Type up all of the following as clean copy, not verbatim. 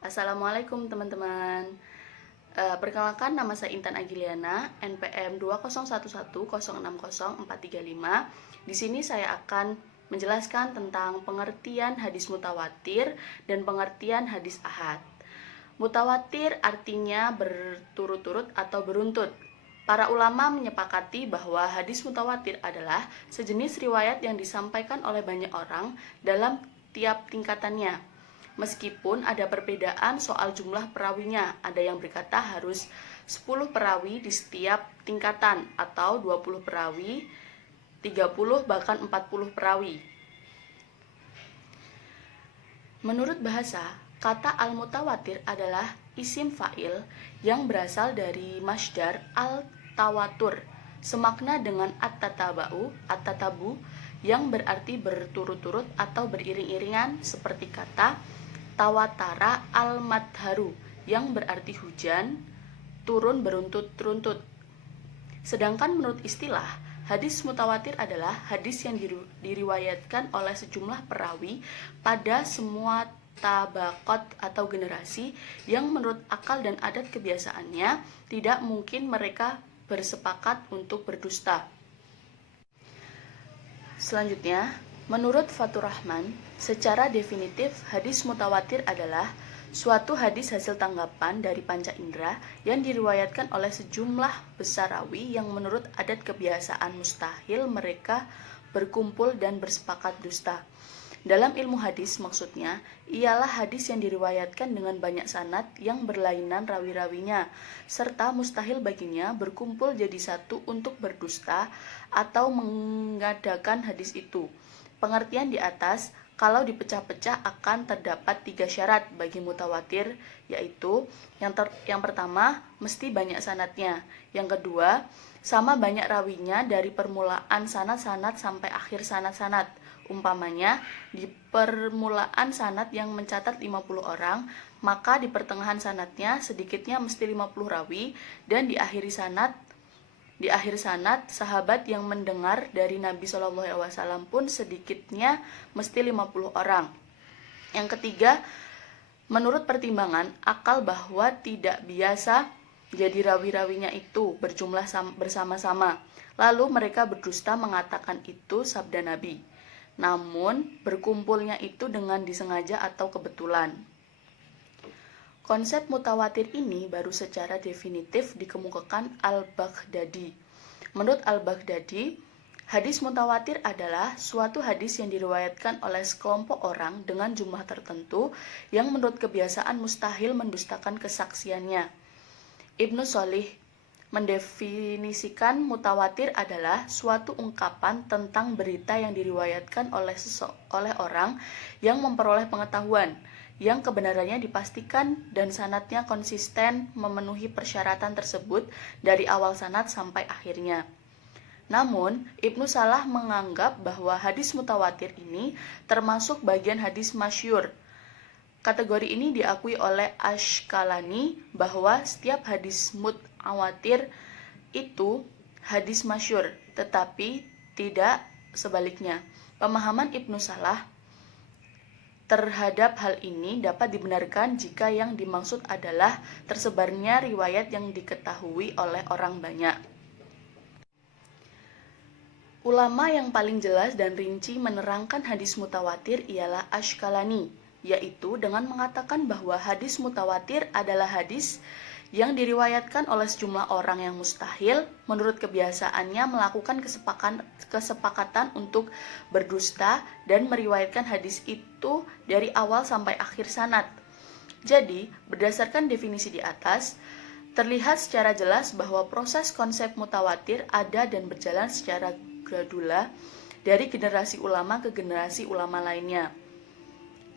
Assalamualaikum teman-teman. Perkenalkan, nama saya Intan Agiliana, NPM 20110600435. Di sini saya akan menjelaskan tentang pengertian hadis mutawatir dan pengertian hadis ahad. Mutawatir artinya berturut-turut atau beruntut. Para ulama menyepakati bahwa hadis mutawatir adalah sejenis riwayat yang disampaikan oleh banyak orang dalam tiap tingkatannya. Meskipun ada perbedaan soal jumlah perawinya, ada yang berkata harus 10 perawi di setiap tingkatan atau 20 perawi, 30 bahkan 40 perawi. Menurut bahasa, kata al-mutawatir adalah isim fa'il yang berasal dari masdar al-tawatur, semakna dengan at-tatabu yang berarti berturut-turut atau beriring-iringan, seperti kata tawatara al-madharu yang berarti hujan turun beruntut-runtut. Sedangkan menurut istilah, hadis mutawatir adalah hadis yang diriwayatkan oleh sejumlah perawi pada semua tabaqat atau generasi yang menurut akal dan adat kebiasaannya tidak mungkin mereka bersepakat untuk berdusta. Selanjutnya, menurut Fatur Rahman, secara definitif hadis mutawatir adalah suatu hadis hasil tanggapan dari panca indera yang diriwayatkan oleh sejumlah besar rawi yang menurut adat kebiasaan mustahil mereka berkumpul dan bersepakat dusta. Dalam ilmu hadis maksudnya ialah hadis yang diriwayatkan dengan banyak sanad yang berlainan rawi-rawinya, serta mustahil baginya berkumpul jadi satu untuk berdusta atau mengadakan hadis itu. Pengertian di atas kalau dipecah-pecah akan terdapat 3 syarat bagi mutawatir, yaitu yang pertama mesti banyak sanadnya, yang kedua sama banyak rawinya dari permulaan sanad-sanad sampai akhir sanad-sanad. Umpamanya, di permulaan sanad yang mencatat 50 orang, maka di pertengahan sanadnya sedikitnya mesti 50 rawi, dan di akhir sanad sahabat yang mendengar dari Nabi SAW pun sedikitnya mesti 50 orang. Yang ketiga, menurut pertimbangan akal bahwa tidak biasa jadi rawi-rawinya itu berjumlah bersama-sama, lalu mereka berdusta mengatakan itu sabda Nabi. Namun, berkumpulnya itu dengan disengaja atau kebetulan. Konsep mutawatir ini baru secara definitif dikemukakan Al-Baghdadi. Menurut Al-Baghdadi, hadis mutawatir adalah suatu hadis yang diriwayatkan oleh sekelompok orang dengan jumlah tertentu yang menurut kebiasaan mustahil mendustakan kesaksiannya. Ibnu Sholih mendefinisikan mutawatir adalah suatu ungkapan tentang berita yang diriwayatkan oleh orang yang memperoleh pengetahuan yang kebenarannya dipastikan dan sanadnya konsisten memenuhi persyaratan tersebut dari awal sanad sampai akhirnya. Namun, Ibnu Salah menganggap bahwa hadis mutawatir ini termasuk bagian hadis masyhur. Kategori ini diakui oleh Ashkalani bahwa setiap hadis mutawatir itu hadis masyhur, tetapi tidak sebaliknya. Pemahaman Ibnu Salah terhadap hal ini dapat dibenarkan jika yang dimaksud adalah tersebarnya riwayat yang diketahui oleh orang banyak. Ulama yang paling jelas dan rinci menerangkan hadis mutawatir ialah Ashkalani, yaitu dengan mengatakan bahwa hadis mutawatir adalah hadis yang diriwayatkan oleh sejumlah orang yang mustahil menurut kebiasaannya melakukan kesepakatan untuk berdusta dan meriwayatkan hadis itu dari awal sampai akhir sanad. Jadi, berdasarkan definisi di atas, terlihat secara jelas bahwa proses konsep mutawatir ada dan berjalan secara gradula dari generasi ulama ke generasi ulama lainnya.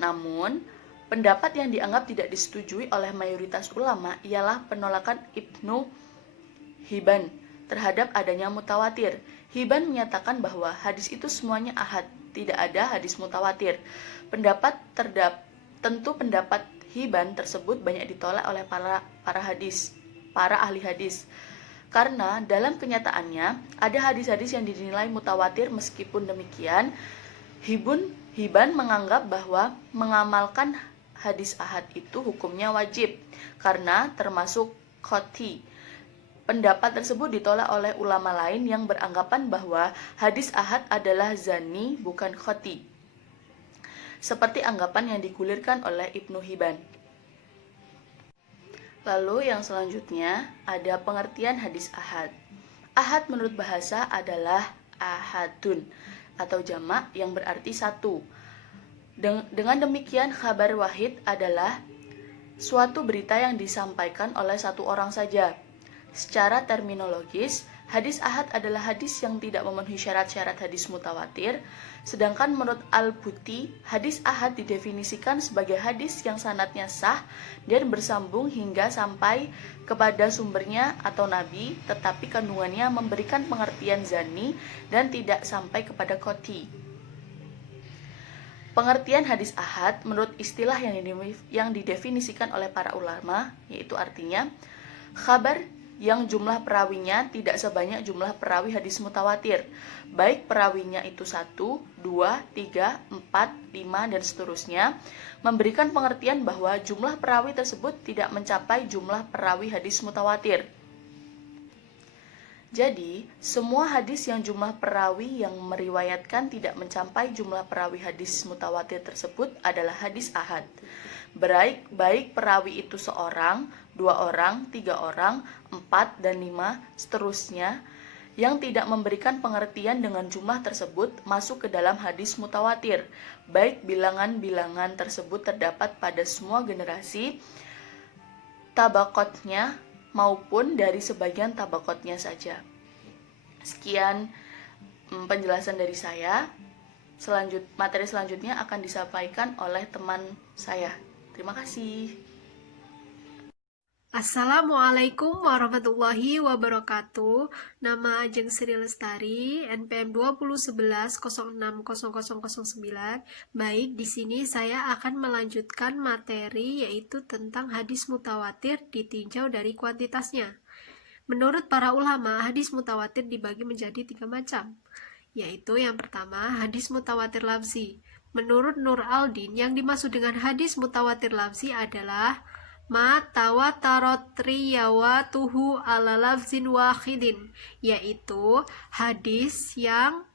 Namun, pendapat yang dianggap tidak disetujui oleh mayoritas ulama ialah penolakan Ibnu Hibban terhadap adanya mutawatir. Hibban menyatakan bahwa hadis itu semuanya ahad, tidak ada hadis mutawatir. Tentu pendapat Hibban tersebut banyak ditolak oleh para ahli hadis. Karena dalam kenyataannya ada hadis-hadis yang dinilai mutawatir. Meskipun demikian, Hibban menganggap bahwa mengamalkan hadis ahad itu hukumnya wajib karena termasuk qat'i. Pendapat tersebut ditolak oleh ulama lain yang beranggapan bahwa hadis ahad adalah zanni bukan qat'i, seperti anggapan yang digulirkan oleh Ibnu Hibban. Lalu yang selanjutnya ada pengertian hadis ahad. Ahad menurut bahasa adalah ahadun atau jamak yang berarti satu. Dengan demikian khabar wahid adalah suatu berita yang disampaikan oleh satu orang saja. Secara terminologis, hadis ahad adalah hadis yang tidak memenuhi syarat-syarat hadis mutawatir, sedangkan menurut Al-Buti, hadis ahad didefinisikan sebagai hadis yang sanadnya sah dan bersambung hingga sampai kepada sumbernya atau nabi, tetapi kandungannya memberikan pengertian zanni dan tidak sampai kepada qat'i. Pengertian hadis ahad menurut istilah yang didefinisikan oleh para ulama, yaitu artinya khabar yang jumlah perawinya tidak sebanyak jumlah perawi hadis mutawatir, baik perawinya itu 1, 2, 3, 4, 5, dan seterusnya, memberikan pengertian bahwa jumlah perawi tersebut tidak mencapai jumlah perawi hadis mutawatir. Jadi, semua hadis yang jumlah perawi yang meriwayatkan tidak mencapai jumlah perawi hadis mutawatir tersebut adalah hadis ahad. Baik perawi itu seorang, 2 orang, 3 orang, 4, dan 5, seterusnya, yang tidak memberikan pengertian dengan jumlah tersebut masuk ke dalam hadis mutawatir, baik bilangan-bilangan tersebut terdapat pada semua generasi tabaqotnya maupun dari sebagian tabaqotnya saja. Sekian penjelasan dari saya. Materi selanjutnya akan disampaikan oleh teman saya. Terima kasih. Assalamualaikum warahmatullahi wabarakatuh. Nama Ajeng Sri Lestari, NPM 2011-060009. Baik, di sini saya akan melanjutkan materi yaitu tentang hadis mutawatir ditinjau dari kuantitasnya. Menurut para ulama, hadis mutawatir dibagi menjadi 3 macam, yaitu yang pertama, hadis mutawatir lafzi. Menurut Nur Aldin, yang dimaksud dengan hadis mutawatir lafzi adalah ma tawatarat riyawatuhu ala lafzin wahidin, yaitu hadis yang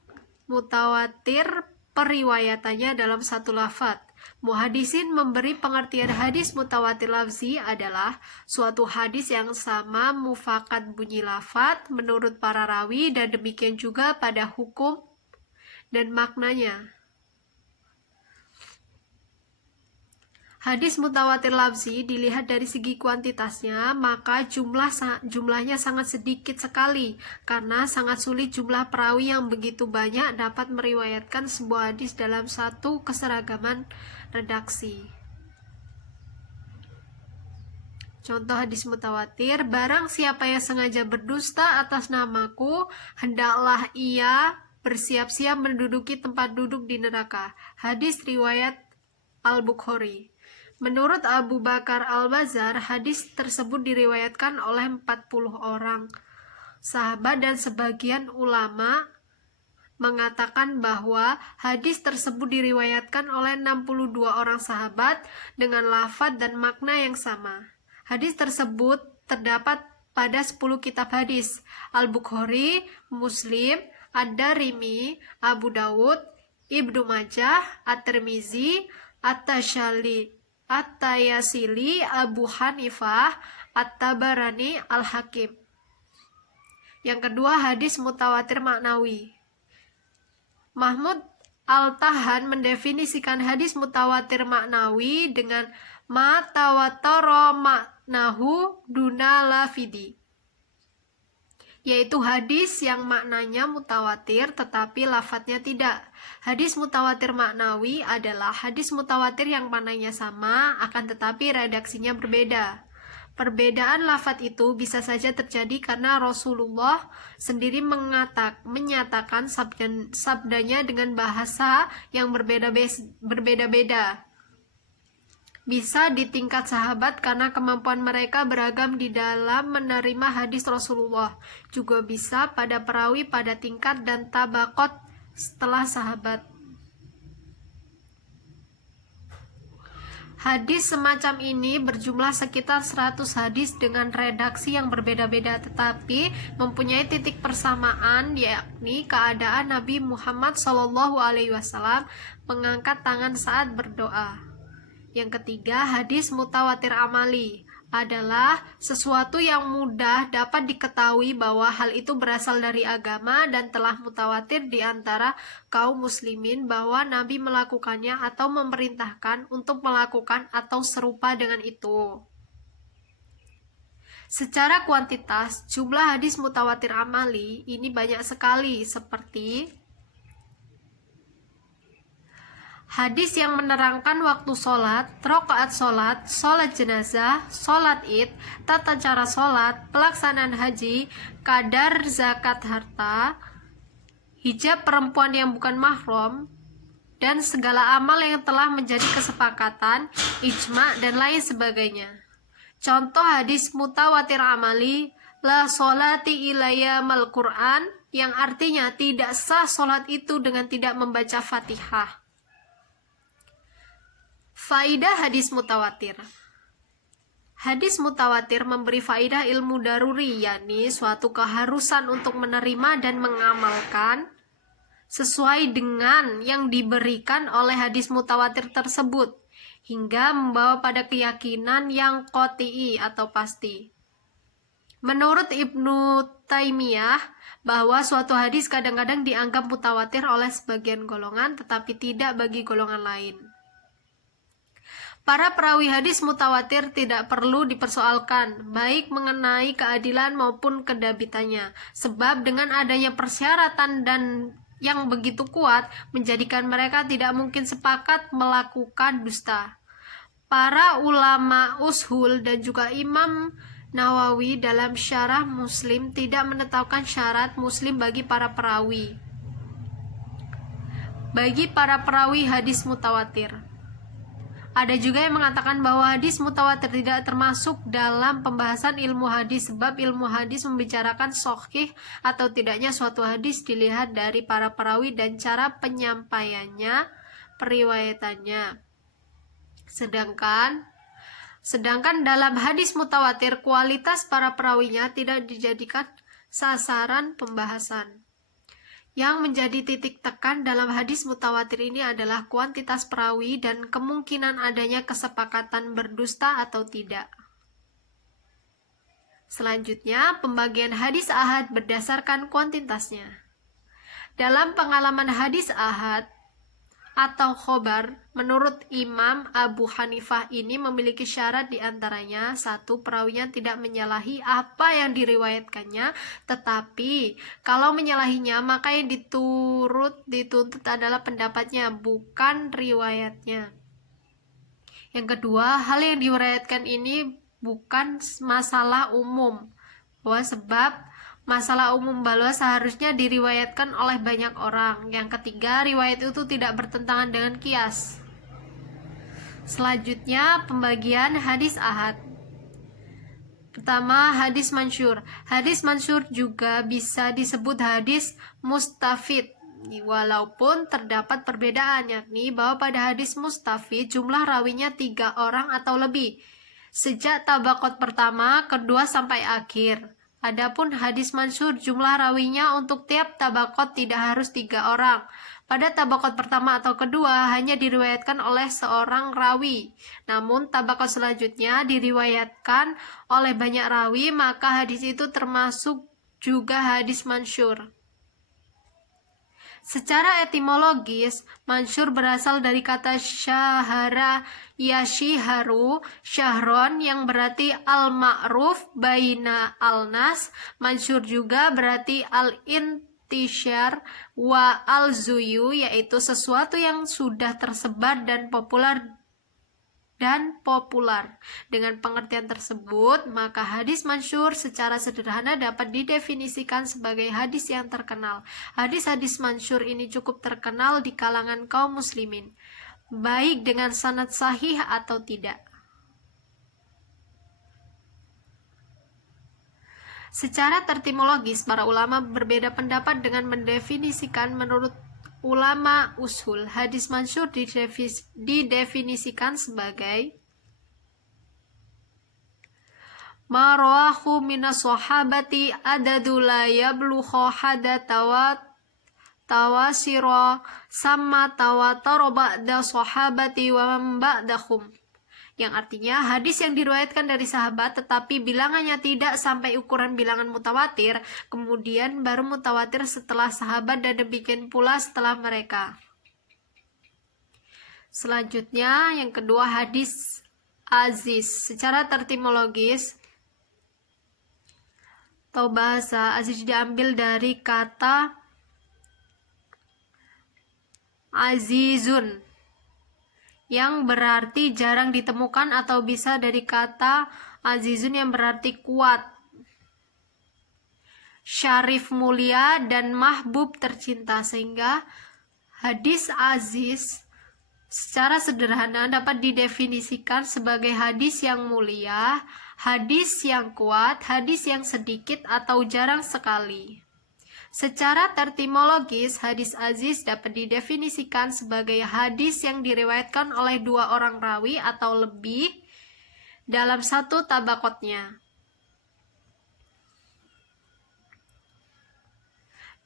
mutawatir periwayatannya dalam satu lafaz. Muhadisin memberi pengertian hadis mutawatir lafzi adalah suatu hadis yang sama mufakat bunyi lafaz menurut para rawi dan demikian juga pada hukum dan maknanya. Hadis mutawatir lafzi dilihat dari segi kuantitasnya, maka jumlahnya sangat sedikit sekali karena sangat sulit jumlah perawi yang begitu banyak dapat meriwayatkan sebuah hadis dalam satu keseragaman redaksi. Contoh hadis mutawatir, barang siapa yang sengaja berdusta atas namaku, hendaklah ia bersiap-siap menduduki tempat duduk di neraka. Hadis riwayat Al-Bukhari. Menurut Abu Bakar Al-Bazar, hadis tersebut diriwayatkan oleh 40 orang sahabat dan sebagian ulama mengatakan bahwa hadis tersebut diriwayatkan oleh 62 orang sahabat dengan lafaz dan makna yang sama. Hadis tersebut terdapat pada 10 kitab hadis, Al-Bukhari, Muslim, Ad-Darimi, Abu Dawud, Ibnu Majah, At-Tirmizi, At-Tayasili, Abu Hanifah, At-Tabarani, Al-Hakim. Yang kedua, hadis mutawatir maknawi. Mahmud Al-Tahan mendefinisikan hadis mutawatir maknawi dengan ma tawatara maknahu duna lafidi, yaitu hadis yang maknanya mutawatir tetapi lafadznya tidak. Hadis mutawatir maknawi adalah hadis mutawatir yang maknanya sama akan tetapi redaksinya berbeda. Perbedaan lafadz itu bisa saja terjadi karena Rasulullah sendiri menyatakan sabdanya dengan bahasa yang berbeda-beda. Bisa di tingkat sahabat karena kemampuan mereka beragam di dalam menerima hadis Rasulullah. Juga bisa pada perawi pada tingkat dan tabaqat setelah sahabat. Hadis semacam ini berjumlah sekitar 100 hadis dengan redaksi yang berbeda-beda, tetapi mempunyai titik persamaan, yakni keadaan Nabi Muhammad SAW mengangkat tangan saat berdoa. Yang ketiga, hadis mutawatir amali adalah sesuatu yang mudah dapat diketahui bahwa hal itu berasal dari agama dan telah mutawatir di antara kaum muslimin bahwa Nabi melakukannya atau memerintahkan untuk melakukan atau serupa dengan itu. Secara kuantitas, jumlah hadis mutawatir amali ini banyak sekali, seperti hadis yang menerangkan waktu sholat, rakaat sholat, sholat jenazah, sholat id, tata cara sholat, pelaksanaan haji, kadar zakat harta, hijab perempuan yang bukan mahram, dan segala amal yang telah menjadi kesepakatan, ijma, dan lain sebagainya. Contoh hadis mutawatir amali, la sholati ilayya mal Qur'an, yang artinya tidak sah sholat itu dengan tidak membaca Fatihah. Faidah hadis mutawatir. Hadis mutawatir memberi faidah ilmu daruri, yakni suatu keharusan untuk menerima dan mengamalkan sesuai dengan yang diberikan oleh hadis mutawatir tersebut, hingga membawa pada keyakinan yang qot'i atau pasti. Menurut Ibnu Taimiyah, bahwa suatu hadis kadang-kadang dianggap mutawatir oleh sebagian golongan, tetapi tidak bagi golongan lain. Para perawi hadis mutawatir tidak perlu dipersoalkan, baik mengenai keadilan maupun kedabitannya, sebab dengan adanya persyaratan dan yang begitu kuat, menjadikan mereka tidak mungkin sepakat melakukan dusta. Para ulama ushul dan juga Imam Nawawi dalam syarah Muslim tidak menetapkan syarat Muslim bagi para perawi hadis mutawatir. Ada juga yang mengatakan bahwa hadis mutawatir tidak termasuk dalam pembahasan ilmu hadis, sebab ilmu hadis membicarakan sahih atau tidaknya suatu hadis dilihat dari para perawi dan cara penyampaiannya, periwayatannya. Sedangkan dalam hadis mutawatir, kualitas para perawinya tidak dijadikan sasaran pembahasan. Yang menjadi titik tekan dalam hadis mutawatir ini adalah kuantitas perawi dan kemungkinan adanya kesepakatan berdusta atau tidak. Selanjutnya, pembagian hadis ahad berdasarkan kuantitasnya. Dalam pengalaman hadis ahad atau khobar, menurut Imam Abu Hanifah ini memiliki syarat diantaranya: 1. Perawinya tidak menyalahi apa yang diriwayatkannya, tetapi kalau menyalahinya maka yang dituntut adalah pendapatnya, bukan riwayatnya. Yang kedua, hal yang diriwayatkan ini bukan masalah umum, sebab masalah umum bahwa seharusnya diriwayatkan oleh banyak orang. Yang ketiga, riwayat itu tidak bertentangan dengan qiyas. Selanjutnya, pembagian hadis ahad. Pertama, hadis mansyur. Hadis mansyur juga bisa disebut hadis mustafid, walaupun terdapat perbedaan, yakni bahwa pada hadis mustafid jumlah rawinya 3 orang atau lebih, sejak tabaqat pertama, kedua sampai akhir. Adapun hadis mansyur jumlah rawinya untuk tiap tabaqat tidak harus 3 orang. Pada tabaqat pertama atau kedua hanya diriwayatkan oleh seorang rawi. Namun tabaqat selanjutnya diriwayatkan oleh banyak rawi, maka hadis itu termasuk juga hadis mansyur. Secara etimologis, mansyur berasal dari kata syahara yashiharu, syahron yang berarti al-ma'ruf baina al-nas. Mansyur juga berarti al-intishar wa al-zuyu, yaitu sesuatu yang sudah tersebar dan populer. Dengan pengertian tersebut, maka hadis mansyur secara sederhana dapat didefinisikan sebagai hadis yang terkenal. Hadis-hadis mansyur ini cukup terkenal di kalangan kaum muslimin, baik dengan sanad sahih atau tidak. Secara terminologis, para ulama berbeda pendapat dengan mendefinisikan menurut ulama usul, hadis mansyur didefinisikan sebagai marwahu minas sahabati adadu la yablugha hada tawasira sama tawatara ba'da sahabati wa man ba'dahum, yang artinya hadis yang diriwayatkan dari sahabat tetapi bilangannya tidak sampai ukuran bilangan mutawatir, kemudian baru mutawatir setelah sahabat dan demikian pula setelah mereka. Selanjutnya yang kedua, hadis aziz. Secara terminologis atau bahasa, aziz diambil dari kata azizun yang berarti jarang ditemukan, atau bisa dari kata azizun yang berarti kuat, syarif mulia, dan mahbub tercinta. Sehingga hadis aziz secara sederhana dapat didefinisikan sebagai hadis yang mulia, hadis yang kuat, hadis yang sedikit atau jarang sekali. Secara terminologis, hadis aziz dapat didefinisikan sebagai hadis yang diriwayatkan oleh dua orang rawi atau lebih dalam satu tabaqatnya.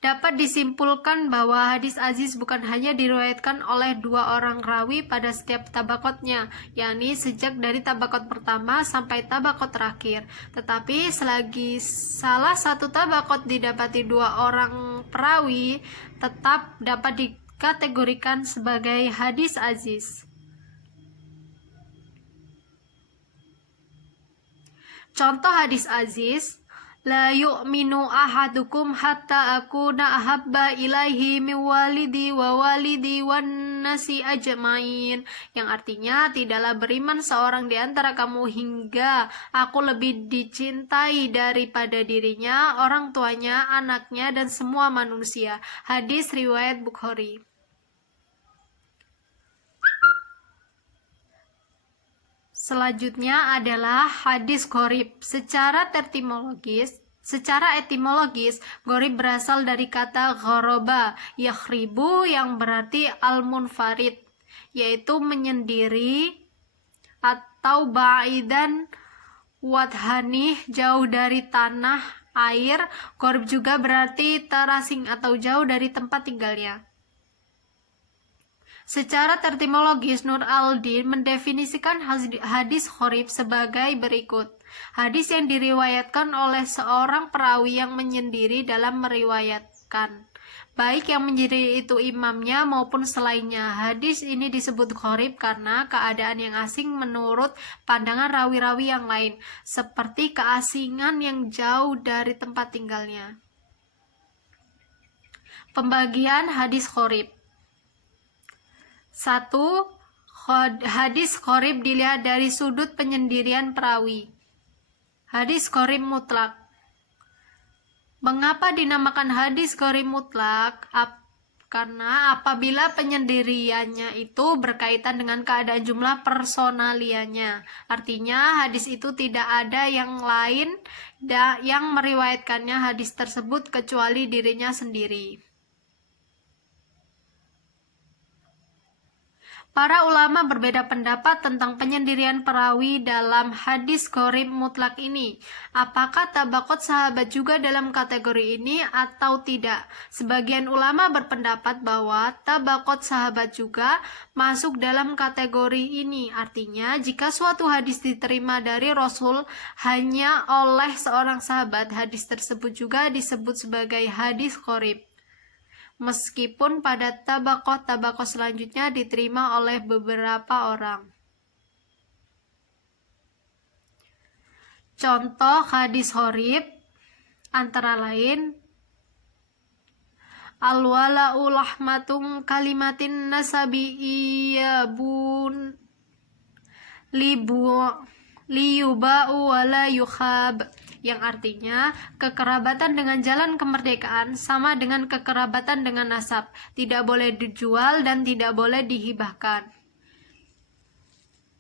Dapat disimpulkan bahwa hadis aziz bukan hanya diriwayatkan oleh dua orang rawi pada setiap tabaqatnya, yakni sejak dari tabaqat pertama sampai tabaqat terakhir, tetapi selagi salah satu tabaqat didapati dua orang perawi, tetap dapat dikategorikan sebagai hadis aziz. Contoh hadis aziz: la yu'minu ahadukum hatta akuna ahabba ilaihi min walidi wa walidi wan nasi ajmain, yang artinya tidaklah beriman seorang di antara kamu hingga aku lebih dicintai daripada dirinya, orang tuanya, anaknya, dan semua manusia. Hadis riwayat Bukhari. Selanjutnya adalah hadis gharib. Secara etimologis, gharib berasal dari kata ghoroba, yakhribu, yang berarti al-munfarid, yaitu menyendiri, atau ba'idan wadhanih, jauh dari tanah air. Gharib juga berarti terasing atau jauh dari tempat tinggalnya. Secara terminologis, Nur al-Din mendefinisikan hadis gharib sebagai berikut: hadis yang diriwayatkan oleh seorang perawi yang menyendiri dalam meriwayatkan, baik yang menyendiri itu imamnya maupun selainnya. Hadis ini disebut gharib karena keadaan yang asing menurut pandangan rawi-rawi yang lain, seperti keasingan yang jauh dari tempat tinggalnya. Pembagian hadis gharib. 1. Hadis gharib dilihat dari sudut penyendirian perawi. Hadis gharib mutlak. Mengapa dinamakan hadis gharib mutlak? Karena apabila penyendiriannya itu berkaitan dengan keadaan jumlah personaliannya, artinya hadis itu tidak ada yang lain yang meriwayatkannya hadis tersebut kecuali dirinya sendiri. Para ulama berbeda pendapat tentang penyendirian perawi dalam hadis gharib mutlak ini. Apakah tabaqat sahabat juga dalam kategori ini atau tidak? Sebagian ulama berpendapat bahwa tabaqat sahabat juga masuk dalam kategori ini. Artinya, jika suatu hadis diterima dari Rasul hanya oleh seorang sahabat, hadis tersebut juga disebut sebagai hadis gharib, meskipun pada tabaqah selanjutnya diterima oleh beberapa orang. Contoh hadis gharib antara lain: al-wala'u lahmatum kalimatin nasabi iyabun liyuba'u wala yukhab, yang artinya kekerabatan dengan jalan kemerdekaan sama dengan kekerabatan dengan nasab, tidak boleh dijual dan tidak boleh dihibahkan.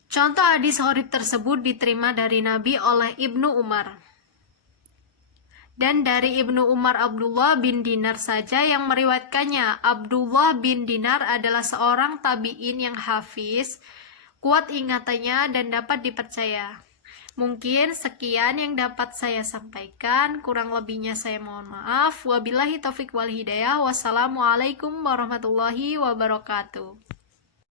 Contoh hadis gharib tersebut diterima dari Nabi oleh Ibnu Umar. Dan dari Ibnu Umar Abdullah bin Dinar saja yang meriwayatkannya. Abdullah bin Dinar adalah seorang tabi'in yang hafiz, kuat ingatannya dan dapat dipercaya. Mungkin sekian yang dapat saya sampaikan, kurang lebihnya saya mohon maaf. Wabillahi taufik wal hidayah. Wassalamualaikum warahmatullahi wabarakatuh.